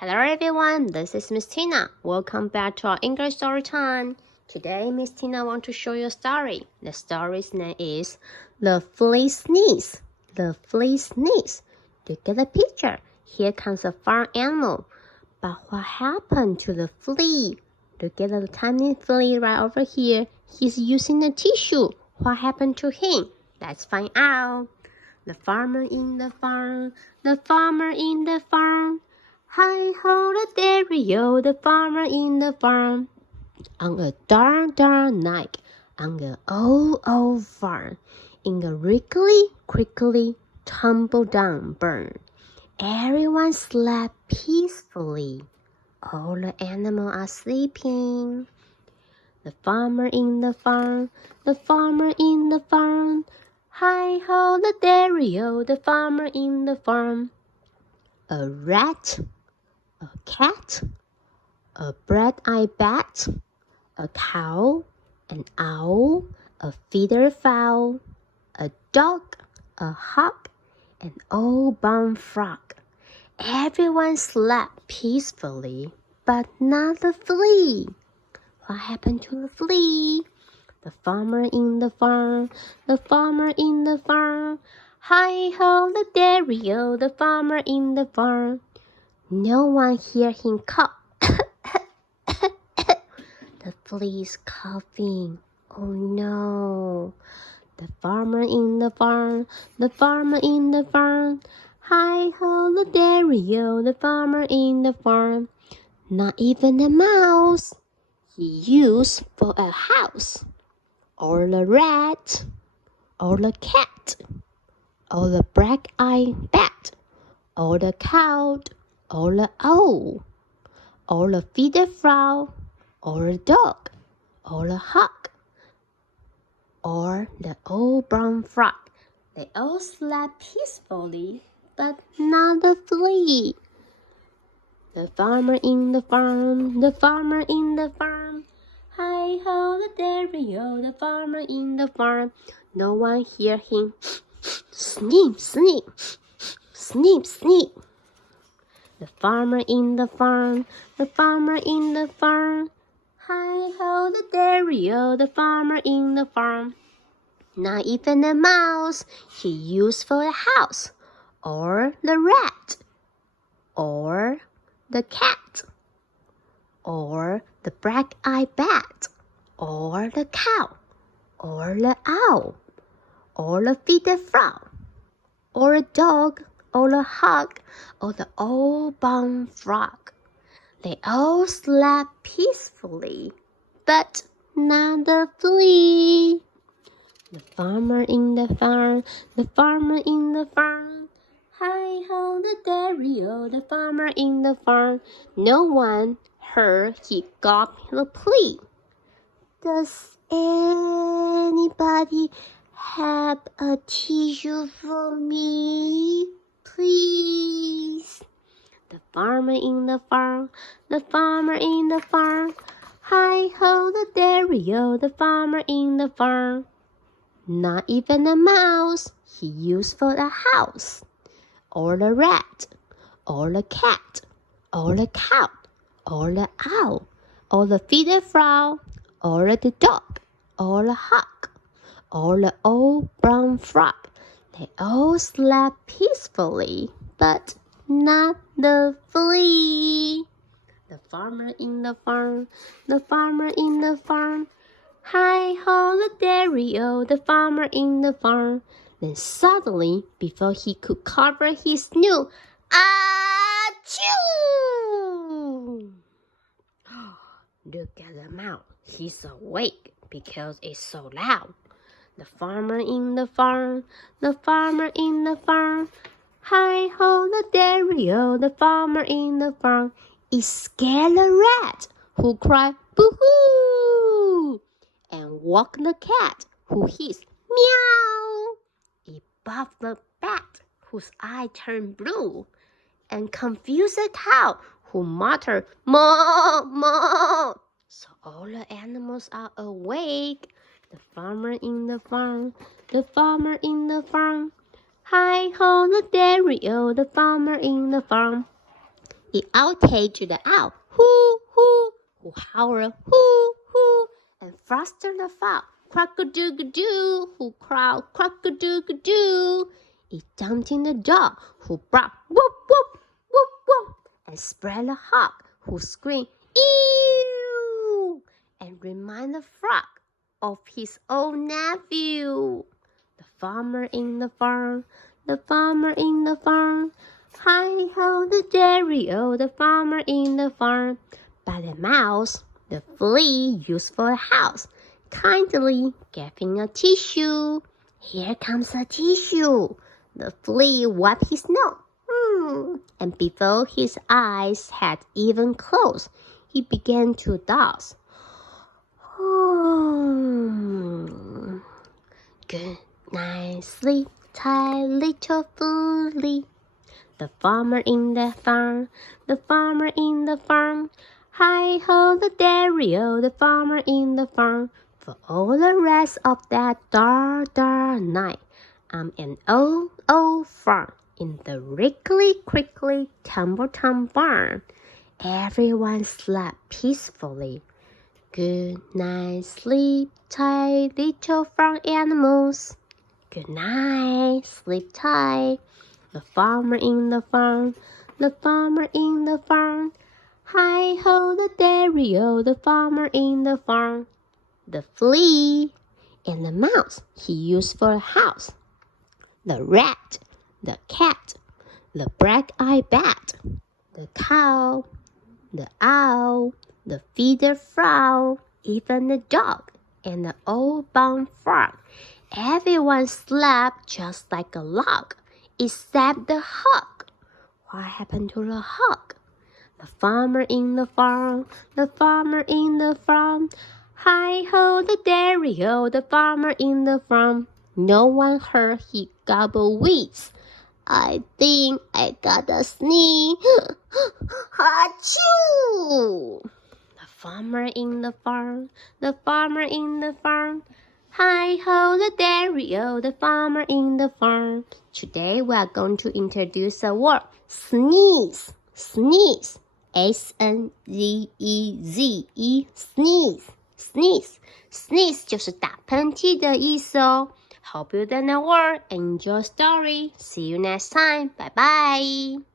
Hello everyone, this is Miss Tina. Welcome back to our English story time. Today, Miss Tina wants to show you a story. The story's name is The Flea Sneeze. The Flea Sneeze. Do you get the picture? Here comes a farm animal. But what happened to the flea? Do you get the tiny flea right over here? He's using a tissue. What happened to him? Let's find out. The farmer in the farm. The farmer in the farm. Hi-ho, the dairy-o, the farmer in the farm. On a dark night, on an old farm, in a crickly, tumble-down barn, everyone slept peacefully. All the animals are sleeping. The farmer in the farm, the farmer in the farm. Hi-ho, the dairy-o, the farmer in the farm. A rat, a cat, a bright-eyed bat, a cow, an owl, a feeder fowl, a dog, a hawk, an old brown frog. Everyone slept peacefully, but not the flea. What happened to the flea? The farmer in the farm, the farmer in the farm. Hi-ho, the dairy-o, the farmer in the farm. No one hear him cough. The flea's coughing. Oh no. The farmer in the farm, the farmer in the farm. Hi-ho, the dairy-o, the farmer in the farm. Not even a mouse he used for a house. Or the rat, or the cat, or the black-eyed bat, or the cow, or the owl, or the feeder fowl, or a dog, or a hawk, or the old brown frog. They all slept peacefully, but not the flea. The farmer in the farm, the farmer in the farm. Hi-ho, the dairy-o, the farmer in the farm. No one hear him sneep, sneep, sneep, sneep. The farmer in the farm, the farmer in the farm. Hi-ho, the dairy-o, the farmer in the farm. Not even a mouse he used for a house, or the rat, or the cat, or the black-eyed bat, or the cow, or the owl, or the feeder frog, or a dog, or the hawk, or the old brown frog. They all slept peacefully, but not the flea. The farmer in the farm, the farmer in the farm. Hi-ho, the dairy-o, the farmer in the farm. No one heard he got the plea. Does anybody have a tissue for me, please? The farmer in the farm, the farmer in the farm. Hi-ho, the dairy-o, the farmer in the farm. Not even a mouse he used for a house, or the rat, or the cat, or the cow, or the owl, or the feeder fowl, or the dog, or the hawk, or the old brown frog. They all slept peacefully, but not the flea. The farmer in the farm, the farmer in the farm. Hi-ho, the dairy-o, the farmer in the farm. Then suddenly, before he could cover his snoot, achoo! Look at the mouth. He's awake because it's so loud. The farmer in the farm, the farmer in the farm. Hi-ho, the dairy-o, the farmer in the farm. It scared the rat, who cried, boo-hoo! And woke the cat, who hissed, meow. It buffed the bat, whose eye turned blue, and confused the cow, who muttered, moo, moo. So all the animals are awake. The farmer in the farm, the farmer in the farm. Hi-ho, the dairy-o, the farmer in the farm. It outage the owl, hoo, hoo, who howl, hoo, hoo, and faster the fowl, crack-a-doo-ga-doo, who crow, crack-a-doo-ga-doo. It jumped in the dog, who barked, whoop, whoop, whoop, whoop, and spread the hawk, who screamed, ew, and remind the frog of his old nephew. The farmer in the farm, the farmer in the farm. Hi-ho, the dairy-o, the farmer in the farm. But the mouse, the flea used for a house, kindly gave him a tissue. Here comes a tissue. The flea wiped his nose, and before his eyes had even closed, he began to doze. Good night, sleep tight, little flea. The farmer in the farm, the farmer in the farm. Hi-ho, the dairy-o, the farmer in the farm. For all the rest of that dark, dark night, I'm an old, old farm in the wriggly, crickly, tumble-tum barn. Everyone slept peacefully. Good night, sleep tight, little farm animals. Good night, sleep tight. The farmer in the farm, the farmer in the farm. Hi-ho, the dairy-o, the farmer in the farm. The flea and the mouse he used for a house. The rat, the cat, the black-eyed bat, the cow, the owl, the feeder frog, even the dog and the old brown frog. Everyone slept just like a log, except the hog. What happened to the hog? The farmer in the farm, the farmer in the farm. Hi-ho, the dairy-o, the farmer in the farm. No one heard he gobbled weeds. I think I got a sneeze. Achoo! The farmer in the farm, the farmer in the farm. Hi-ho, the dairy-o, the farmer in the farm. Today we are going to introduce a word, sneeze. Sneeze. S-N-Z-E-Z-E, sneeze. Sneeze. Sneeze 就是打喷嚏的意思哦。Hope you learn a word and enjoy story. See you next time. Bye bye.